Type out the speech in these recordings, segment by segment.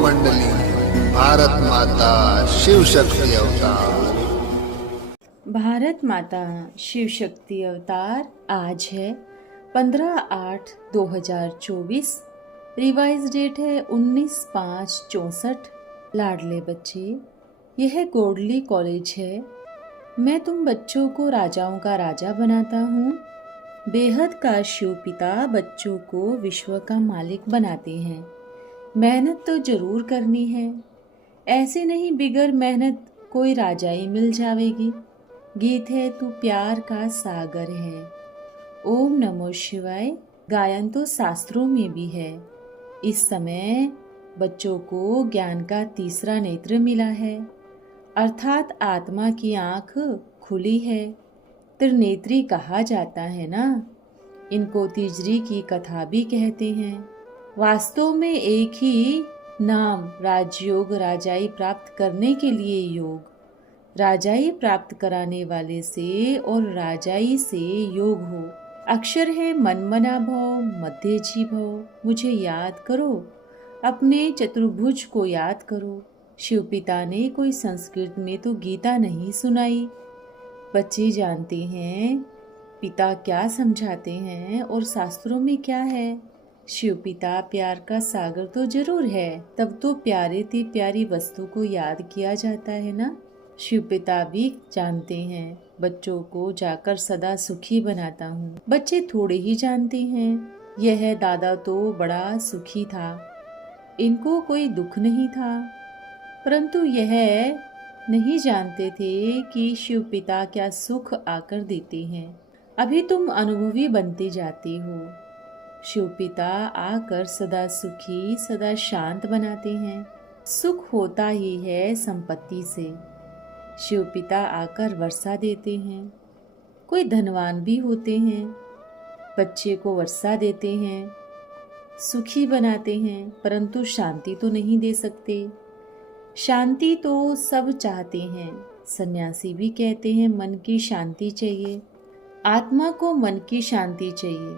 मंडली, भारत माता शिव शक्ति अवतार। भारत माता शिव शक्ति अवतार आज है 15/8/2024। रिवाइज डेट है 19/5/64। लाडले बच्चे, यह गोडली कॉलेज है। मैं तुम बच्चों को राजाओं का राजा बनाता हूँ। बेहद का शिव पिता बच्चों को विश्व का मालिक बनाते हैं। मेहनत तो जरूर करनी है, ऐसे नहीं बिगर मेहनत कोई राजाई मिल जावेगी। गीत है तू प्यार का सागर है। ओम नमो शिवाय गायन तो शास्त्रों में भी है। इस समय बच्चों को ज्ञान का तीसरा नेत्र मिला है, अर्थात आत्मा की आंख खुली है। त्रिनेत्री कहा जाता है ना, इनको तीजरी की कथा भी कहते हैं। वास्तव में एक ही नाम राजयोग, राजाई प्राप्त करने के लिए योग, राजाई प्राप्त कराने वाले से और राजाई से योग हो। अक्षर है मनमना भव, मध्यजी भव। मुझे याद करो, अपने चतुर्भुज को याद करो। शिव पिता ने कोई संस्कृत में तो गीता नहीं सुनाई। बच्चे जानते हैं पिता क्या समझाते हैं और शास्त्रों में क्या है। शिव पिता प्यार का सागर तो जरूर है, तब तो प्यारे ते प्यारी वस्तु को याद किया जाता है ना। शिव पिता भी जानते हैं बच्चों को जाकर सदा सुखी बनाता हूँ। बच्चे थोड़े ही जानते हैं, यह दादा तो बड़ा सुखी था, इनको कोई दुख नहीं था। परंतु यह नहीं जानते थे कि शिव पिता क्या सुख आकर देते हैं। अभी तुम अनुभवी बनते जाते हो। शिव पिता आकर सदा सुखी, सदा शांत बनाते हैं। सुख होता ही है संपत्ति से। शिव पिता आकर वर्षा देते हैं। कोई धनवान भी होते हैं, बच्चे को वर्षा देते हैं, सुखी बनाते हैं, परंतु शांति तो नहीं दे सकते। शांति तो सब चाहते हैं। सन्यासी भी कहते हैं मन की शांति चाहिए। आत्मा को मन की शांति चाहिए,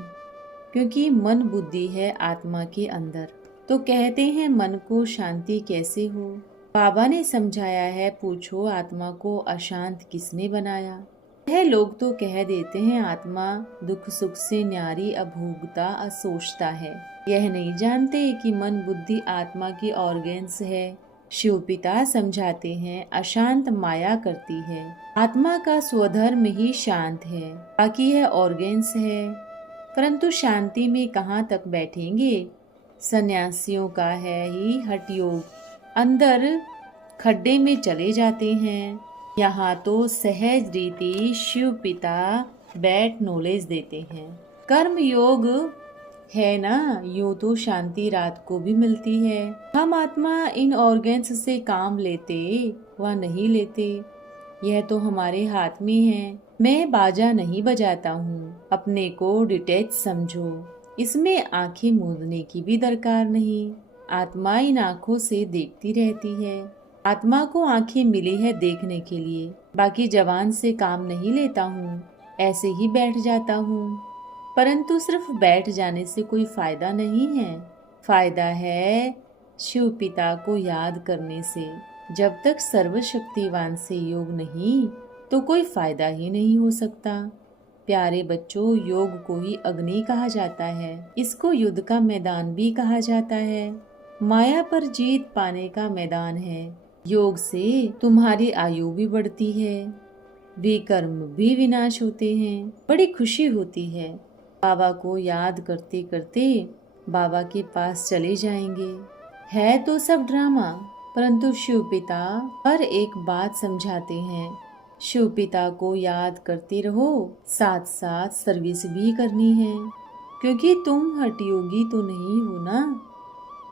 क्योंकि मन बुद्धि है आत्मा के अंदर। तो कहते हैं मन को शांति कैसे हो। बाबा ने समझाया है, पूछो आत्मा को अशांत किसने बनाया। यह लोग तो कह देते हैं आत्मा दुख सुख से न्यारी, अभोगता, असोचता है। यह नहीं जानते कि मन बुद्धि आत्मा की ऑर्गेन्स है। शिव पिता समझाते हैं अशांत माया करती है। आत्मा का स्वधर्म ही शांत है, बाकी यह ऑर्गेन्स है। परंतु शांति में कहाँ तक बैठेंगे। सन्यासियों का है ही हठ योग, अंदर खड्डे में चले जाते हैं। यहाँ तो सहज रीति शिव पिता बैठ नॉलेज देते हैं। कर्म योग है ना, यूं तो शांति रात को भी मिलती है। हम आत्मा इन ऑर्गन्स से काम लेते व नहीं लेते, यह तो हमारे हाथ में है। मैं बाजा नहीं बजाता हूँ, अपने को डिटैच समझो। इसमें आंखें मूंदने की भी दरकार नहीं। आत्मा इन आँखों से देखती रहती है। आत्मा को आंखें मिली है देखने के लिए, बाकी जवान से काम नहीं लेता हूँ, ऐसे ही बैठ जाता हूँ। परंतु सिर्फ बैठ जाने से कोई फायदा नहीं है। फायदा है शिव पिता को याद करने से। जब तक सर्वशक्तिवान से योग नहीं तो कोई फायदा ही नहीं हो सकता। प्यारे बच्चों, योग को ही अग्नि कहा जाता है। इसको युद्ध का मैदान भी कहा जाता है। माया पर जीत पाने का मैदान है। योग से तुम्हारी आयु भी बढ़ती है, विकर्म भी विनाश होते हैं। बड़ी खुशी होती है। बाबा को याद करते करते बाबा के पास चले जाएंगे। है तो सब ड्रामा, परंतु शिव पिता हर एक बात समझाते हैं। शिव पिता को याद करते रहो, साथ साथ सर्विस भी करनी है, क्योंकि तुम हठयोगी तो नहीं हो ना।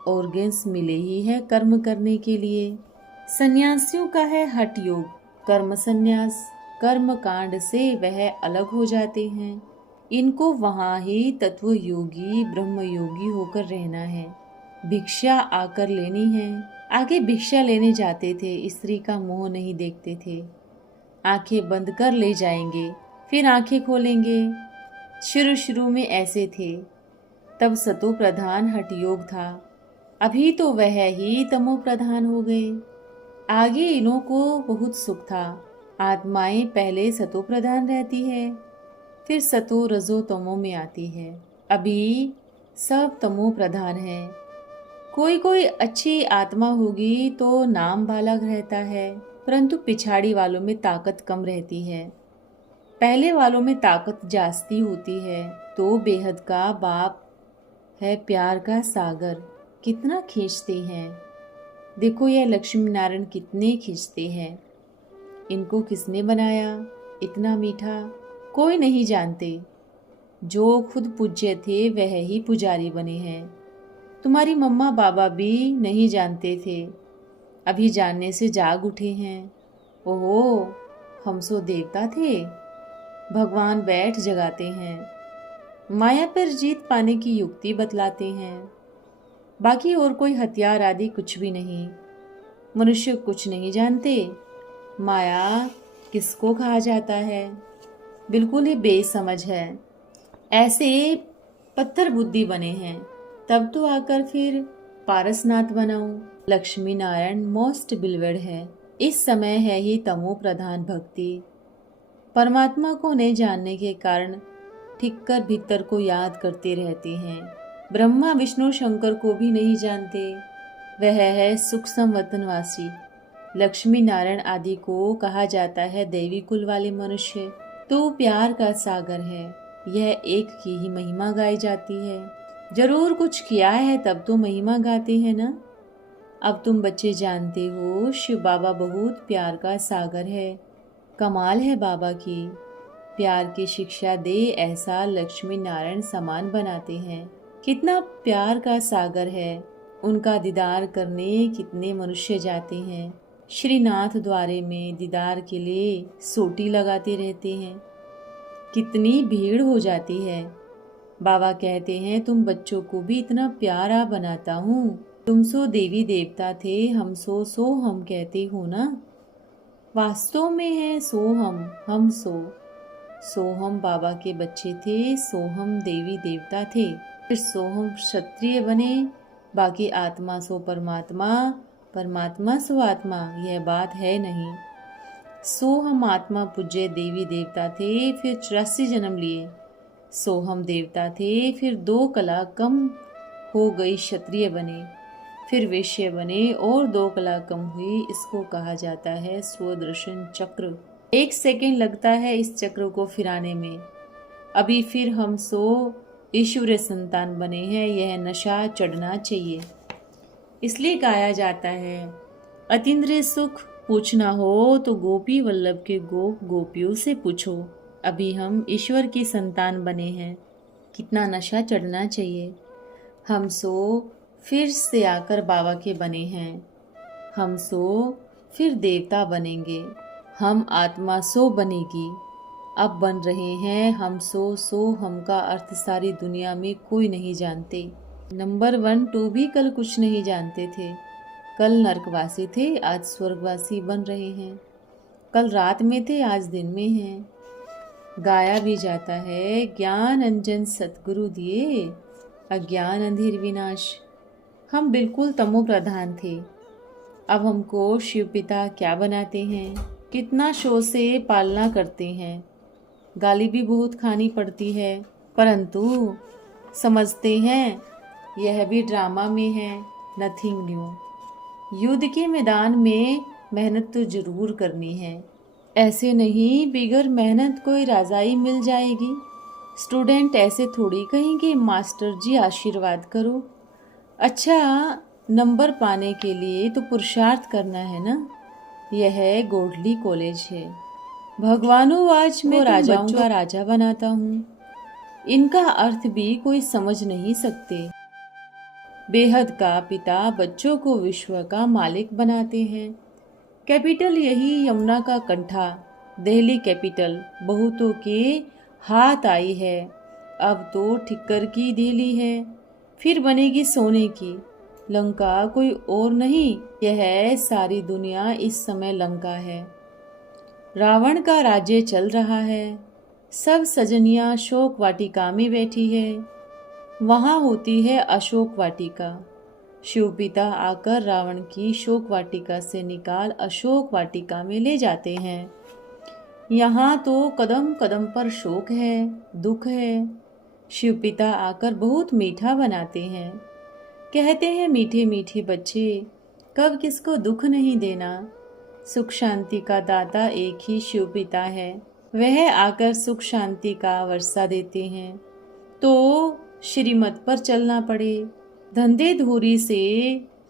ऑर्गन्स मिले ही है कर्म करने के लिए। सन्यासियों का है हठ योग, कर्म संन्यास। कर्म कांड से वह अलग हो जाते हैं। इनको वहाँ ही तत्व योगी, ब्रह्म योगी होकर रहना है। भिक्षा आकर लेनी है। आगे भिक्षा लेने जाते थे, स्त्री का मुंह नहीं देखते थे। आंखें बंद कर ले जाएंगे, फिर आंखें खोलेंगे। शुरू शुरू में ऐसे थे, तब सतो प्रधान हठ योग था। अभी तो वह ही तमो प्रधान हो गए। आगे इन्हों को बहुत सुख था। आत्माएं पहले सतो प्रधान रहती है, फिर सतो रजो तमो में आती है। अभी सब तमो प्रधान है। कोई कोई अच्छी आत्मा होगी तो नाम बालक रहता है, परंतु पिछाड़ी वालों में ताकत कम रहती है। पहले वालों में ताकत जास्ती होती है। तो बेहद का बाप है प्यार का सागर, कितना खींचते हैं। देखो यह लक्ष्मी नारायण कितने खींचते हैं। इनको किसने बनाया इतना मीठा, कोई नहीं जानते। जो खुद पूज्य थे वह ही पुजारी बने हैं। तुम्हारी मम्मा बाबा भी नहीं जानते थे, अभी जानने से जाग उठे हैं। ओहो, हम सो देवता थे। भगवान बैठ जगाते हैं, माया पर जीत पाने की युक्ति बतलाते हैं। बाकी और कोई हथियार आदि कुछ भी नहीं। मनुष्य कुछ नहीं जानते। माया किसको कहा जाता है, बिल्कुल ही बेसमझ है। ऐसे पत्थर बुद्धि बने हैं, तब तो आकर फिर पारसनाथ बनाऊं। लक्ष्मी नारायण मोस्ट बिलवेड है। इस समय है ही तमो प्रधान भक्ति। परमात्मा को न जानने के कारण ठीक कर भीतर को याद करते रहते हैं। ब्रह्मा विष्णु शंकर को भी नहीं जानते। वह है सूक्ष्म वतनवासी। लक्ष्मी नारायण आदि को कहा जाता है देवी कुल वाले मनुष्य। तो प्यार का सागर है। यह एक की ही महिमा गाई जाती है। जरूर कुछ किया है तब तो महिमा गाते हैं ना। अब तुम बच्चे जानते हो शिव बाबा बहुत प्यार का सागर है। कमाल है बाबा की। प्यार की शिक्षा दे ऐसा लक्ष्मी नारायण समान बनाते हैं। कितना प्यार का सागर है। उनका दीदार करने कितने मनुष्य जाते हैं। श्रीनाथ द्वारे में दीदार के लिए सोटी लगाते रहते हैं। कितनी भीड़ हो जाती है। बाबा कहते हैं तुम बच्चों को भी इतना प्यारा बनाता हूँ। तुम सो देवी देवता थे, हम सो हम कहते हो ना। वास्तव में है सोहम, हम सोहम बाबा के बच्चे थे। सोहम देवी देवता थे, फिर सोहम क्षत्रिय बने। बाकी आत्मा सो परमात्मा, परमात्मा सो आत्मा, यह बात है नहीं। सोहम आत्मा पूज्य देवी देवता थे, फिर 84 जन्म लिए। सोहम देवता थे, फिर 2 कला कम हो गई, क्षत्रिय बने, फिर वैश्य बने और 2 कला कम हुई। इसको कहा जाता है स्वदर्शन चक्र। 1 सेकेंड लगता है इस चक्र को फिराने में। अभी फिर हम सो ईश्वरीय संतान बने हैं। यह नशा चढ़ना चाहिए। इसलिए गाया जाता है अतीन्द्रिय सुख पूछना हो तो गोपी वल्लभ के गोपियों से पूछो। अभी हम ईश्वर की संतान बने हैं, कितना नशा चढ़ना चाहिए। हम सो फिर से आकर बाबा के बने हैं। हम सो फिर देवता बनेंगे। हम आत्मा सो बनेगी। अब बन रहे हैं हम सो हम का अर्थ सारी दुनिया में कोई नहीं जानते। नंबर 1 2 भी कल कुछ नहीं जानते थे। कल नरकवासी थे, आज स्वर्गवासी बन रहे हैं। कल रात में थे, आज दिन में हैं। गाया भी जाता है ज्ञान अंजन सतगुरु दिए, अज्ञान अंधेर विनाश। हम बिल्कुल तमो प्रधान थे। अब हमको शिव पिता क्या बनाते हैं। कितना शो से पालना करते हैं। गाली भी बहुत खानी पड़ती है, परंतु समझते हैं यह भी ड्रामा में है, नथिंग न्यू। युद्ध के मैदान में मेहनत तो जरूर करनी है। ऐसे नहीं बिगर मेहनत कोई राजाई मिल जाएगी। स्टूडेंट ऐसे थोड़ी कहेंगे मास्टर जी आशीर्वाद करो। अच्छा नंबर पाने के लिए तो पुरुषार्थ करना है ना। यह गोडली कॉलेज है। भगवानुवाच में राजाओं का राजा बनाता हूँ। इनका अर्थ भी कोई समझ नहीं सकते। बेहद का पिता बच्चों को विश्व का मालिक बनाते हैं। कैपिटल यही यमुना का कंठा, दिल्ली कैपिटल बहुतों के हाथ आई है। अब तो ठिक्कर की दिल्ली है, फिर बनेगी सोने की। लंका कोई और नहीं, यह सारी दुनिया इस समय लंका है। रावण का राज्य चल रहा है। सब सजनियां शोक वाटिका में बैठी है। वहाँ होती है अशोक वाटिका। शिव पिता आकर रावण की शोक वाटिका से निकाल अशोक वाटिका में ले जाते हैं। यहाँ तो कदम कदम पर शोक है, दुख है। शिव पिता आकर बहुत मीठा बनाते हैं। कहते हैं मीठे मीठे बच्चे, कब किसको दुख नहीं देना। सुख शांति का दाता एक ही शिव पिता है। वह आकर सुख शांति का वर्षा देते हैं। तो श्रीमत पर चलना पड़े। धंधे धूरी से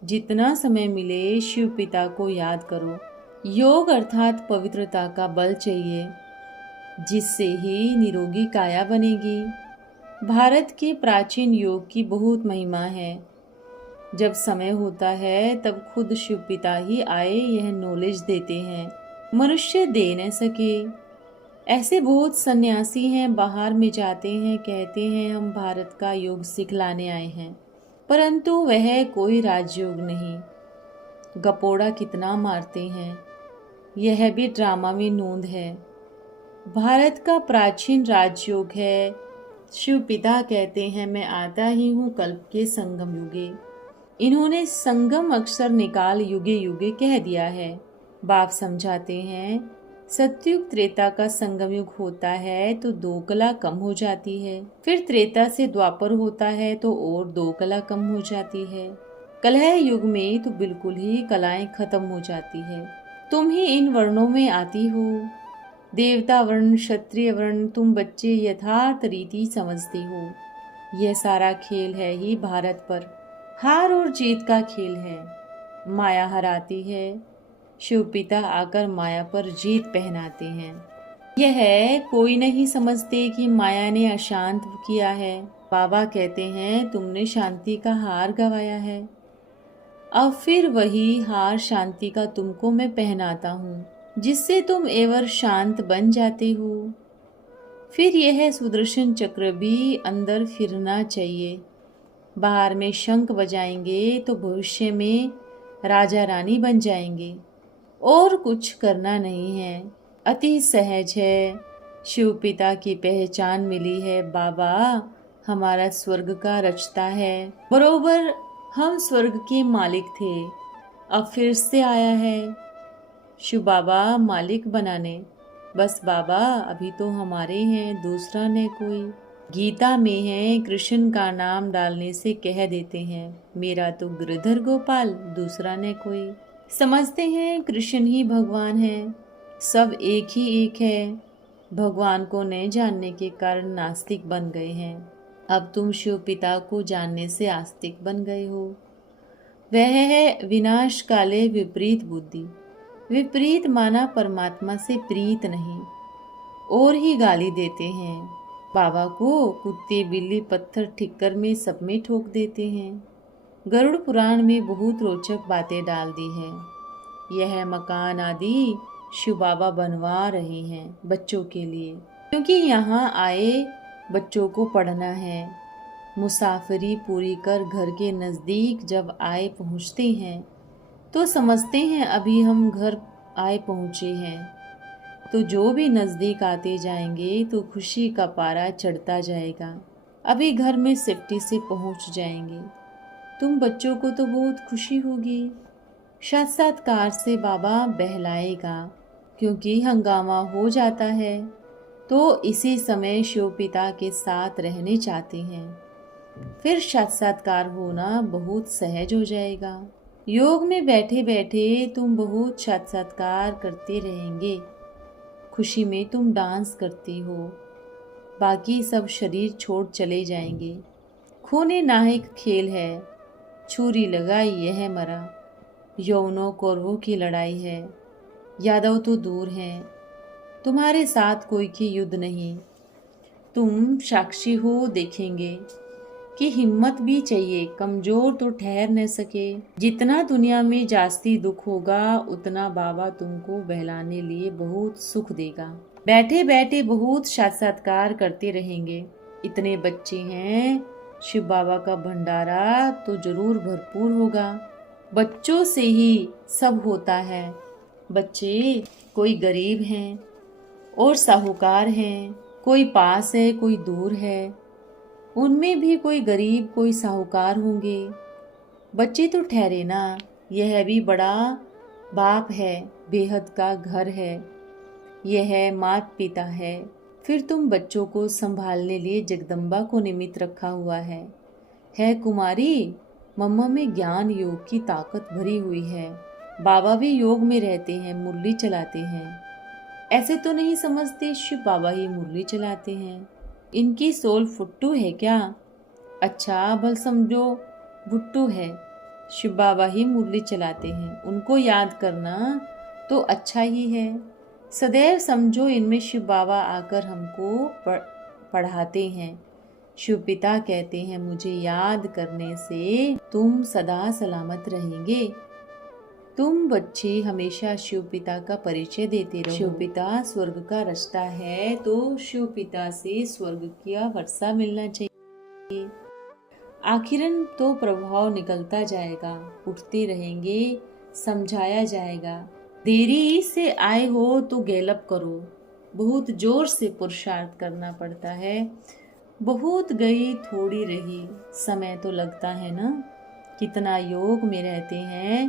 जितना समय मिले शिव पिता को याद करो। योग अर्थात पवित्रता का बल चाहिए, जिससे ही निरोगी काया बनेगी। भारत के प्राचीन योग की बहुत महिमा है। जब समय होता है तब खुद शिव पिता ही आए यह नॉलेज देते हैं, मनुष्य दे न सके। ऐसे बहुत सन्यासी हैं, बाहर में जाते हैं, कहते हैं हम भारत का योग सिखलाने आए हैं, परंतु वह कोई राजयोग नहीं। गपोड़ा कितना मारते हैं, यह भी ड्रामा में नोंद है। भारत का प्राचीन राजयोग है। शिव पिता कहते हैं मैं आता ही हूँ कल्प के संगम युगे। इन्होंने संगम अक्षर निकाल युगे युगे कह दिया है। बाप समझाते हैं सतयुग त्रेता का संगम युग होता है तो 2 कला कम हो जाती है, फिर त्रेता से द्वापर होता है तो और 2 कला कम हो जाती है। कलह युग में तो बिल्कुल ही कलाएं खत्म हो जाती है। तुम ही इन वर्णों में आती हो, देवता वर्ण क्षत्रिय वर्ण। तुम बच्चे यथार्थ रीति समझते हो। यह सारा खेल है ही भारत पर, हार और जीत का खेल है। माया हराती है, शिव पिता आकर माया पर जीत पहनाते हैं। यह कोई नहीं समझते कि माया ने अशांत किया है। बाबा कहते हैं तुमने शांति का हार गवाया है, अब फिर वही हार शांति का तुमको मैं पहनाता हूँ, जिससे तुम एवर शांत बन जाते हो। फिर यह सुदर्शन चक्र भी अंदर फिरना चाहिए। बाहर में शंख बजाएंगे तो भविष्य में राजा रानी बन जाएंगे। और कुछ करना नहीं है, अति सहज है। शिव पिता की पहचान मिली है। बाबा हमारा स्वर्ग का रचता है, बरोबर हम स्वर्ग के मालिक थे, अब फिर से आया है शिव बाबा मालिक बनाने। बस बाबा अभी तो हमारे हैं, दूसरा ने कोई। गीता में है कृष्ण का नाम डालने से कह देते हैं मेरा तो गिरधर गोपाल, दूसरा ने कोई। समझते हैं कृष्ण ही भगवान है, सब एक ही एक है। भगवान को न जानने के कारण नास्तिक बन गए हैं। अब तुम शिव पिता को जानने से आस्तिक बन गए हो। वह है विनाश काले विपरीत बुद्धि। विपरीत माना परमात्मा से प्रीत नहीं, और ही गाली देते हैं। बाबा को कुत्ते बिल्ली पत्थर ठिक्कर में सब में ठोक देते हैं। गरुड़ पुराण में बहुत रोचक बातें डाल दी है। यह मकान आदि शिव बाबा बनवा रहे हैं बच्चों के लिए, क्योंकि यहाँ आए बच्चों को पढ़ना है। मुसाफिरी पूरी कर घर के नज़दीक जब आए पहुँचते हैं तो समझते हैं अभी हम घर आए पहुँचे हैं। तो जो भी नज़दीक आते जाएंगे तो खुशी का पारा चढ़ता जाएगा। अभी घर में सेफ्टी से पहुँच जाएंगे। तुम बच्चों को तो बहुत खुशी होगी। साक्षात्कार से बाबा बहलाएगा, क्योंकि हंगामा हो जाता है तो इसी समय शिव पिता के साथ रहने चाहते हैं। फिर साक्षात्कार होना बहुत सहज हो जाएगा। योग में बैठे बैठे तुम बहुत साक्षात्कार करते रहेंगे। खुशी में तुम डांस करती हो, बाकी सब शरीर छोड़ चले जाएंगे। खूने नाहिक खेल है, छुरी लगाई यह मरा। यौनों कौरवों की लड़ाई है, यादव तो दूर हैं, तुम्हारे साथ कोई की युद्ध नहीं। तुम साक्षी हो, देखेंगे कि हिम्मत भी चाहिए, कमजोर तो ठहर न सके। जितना दुनिया में जास्ती दुख होगा उतना बाबा तुमको बहलाने लिए बहुत सुख देगा। बैठे बैठे बहुत साक्षात्कार करते रहेंगे। इतने बच्चे हैं, शिव बाबा का भंडारा तो जरूर भरपूर होगा। बच्चों से ही सब होता है। बच्चे कोई गरीब हैं और साहूकार हैं, कोई पास है कोई दूर है। उनमें भी कोई गरीब कोई साहूकार होंगे। बच्चे तो ठहरे ना, यह भी बड़ा बाप है, बेहद का घर है, यह माता पिता है, फिर तुम बच्चों को संभालने लिए जगदम्बा को निमित्त रखा हुआ है कुमारी। मम्मा में ज्ञान योग की ताकत भरी हुई है, बाबा भी योग में रहते हैं, मुरली चलाते हैं। ऐसे तो नहीं समझते शिव बाबा ही मुरली चलाते हैं, इनकी सोल फुट्टू है क्या? अच्छा भल समझो भुट्टू है, शिव बाबा ही मुरली चलाते हैं, उनको याद करना तो अच्छा ही है। सदैव समझो इनमें शिव बाबा आकर हमको पढ़ाते हैं। शिव पिता कहते हैं मुझे याद करने से तुम सदा सलामत रहेंगे। तुम बच्चे हमेशा शिव पिता का परिचय देते रहो। शिव पिता स्वर्ग का रास्ता है, तो शिव पिता से स्वर्ग की वर्षा मिलना चाहिए। आखिरन तो प्रभाव निकलता जाएगा, उठते रहेंगे, समझाया जाएगा। देरी से आए हो तो गैलप करो, बहुत जोर से पुरुषार्थ करना पड़ता है। बहुत गई थोड़ी रही, समय तो लगता है ना। कितना योग में रहते हैं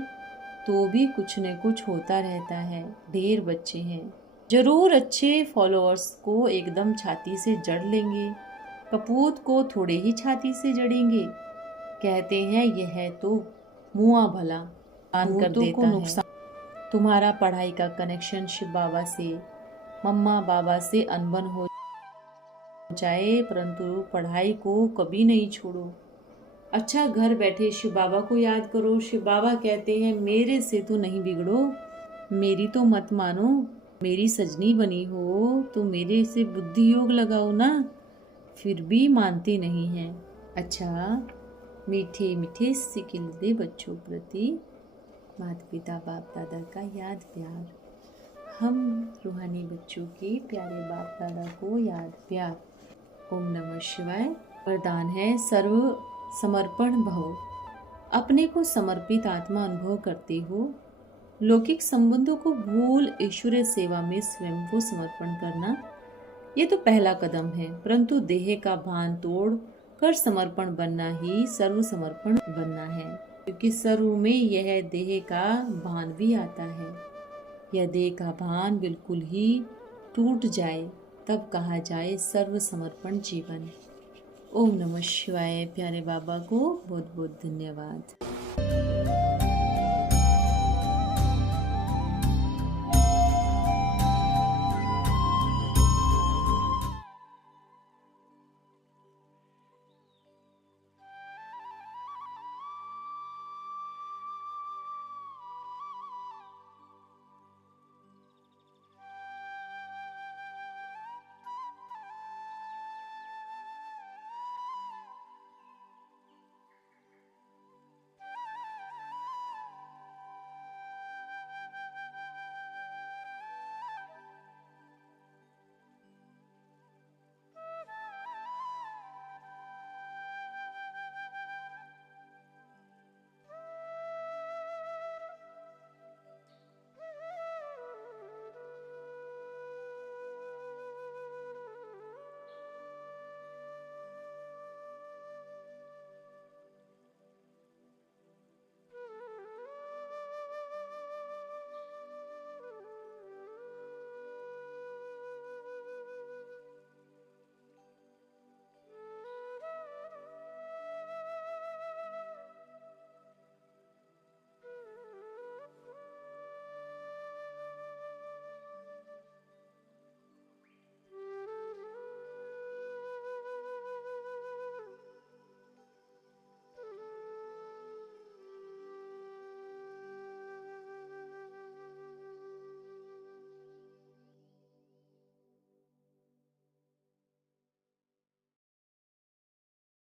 तो भी कुछ न कुछ होता रहता है। ढेर बच्चे हैं, जरूर अच्छे फॉलोअर्स को एकदम छाती से जड़ लेंगे, कपूत को थोड़े ही छाती से जड़ेंगे। कहते हैं यह तो मुआ भला आन कर देता है। तुम्हारा पढ़ाई का कनेक्शन शिव बाबा से, मम्मा बाबा से अनबन हो जाए, परंतु पढ़ाई को कभी नहीं छोड़ो। अच्छा घर बैठे शिव बाबा को याद करो। शिव बाबा कहते हैं मेरे से तो नहीं बिगड़ो, मेरी तो मत मानो, मेरी सजनी बनी हो तो मेरे से बुद्धि योग लगाओ ना, फिर भी मानते नहीं हैं। अच्छा मीठे मीठे सिकिल दे बच्चों प्रति माता पिता बाप दादा का याद प्यार। हम रूहानी बच्चों के प्यारे बाप दादा को याद प्यार। ओम नमः शिवाय। वरदान है सर्व समर्पण भव। अपने को समर्पित आत्मा अनुभव करते हो। लौकिक संबंधों को भूल ईश्वरीय सेवा में स्वयं को समर्पण करना, ये तो पहला कदम है, परंतु देह का भान तोड़ कर समर्पण बनना ही सर्व समर्पण बनना है, क्योंकि सर्व में यह देह का भान भी आता है। यह देह का भान बिल्कुल ही टूट जाए तब कहा जाए सर्व समर्पण जीवन। ओम नमः शिवाय। प्यारे बाबा को बहुत बहुत धन्यवाद।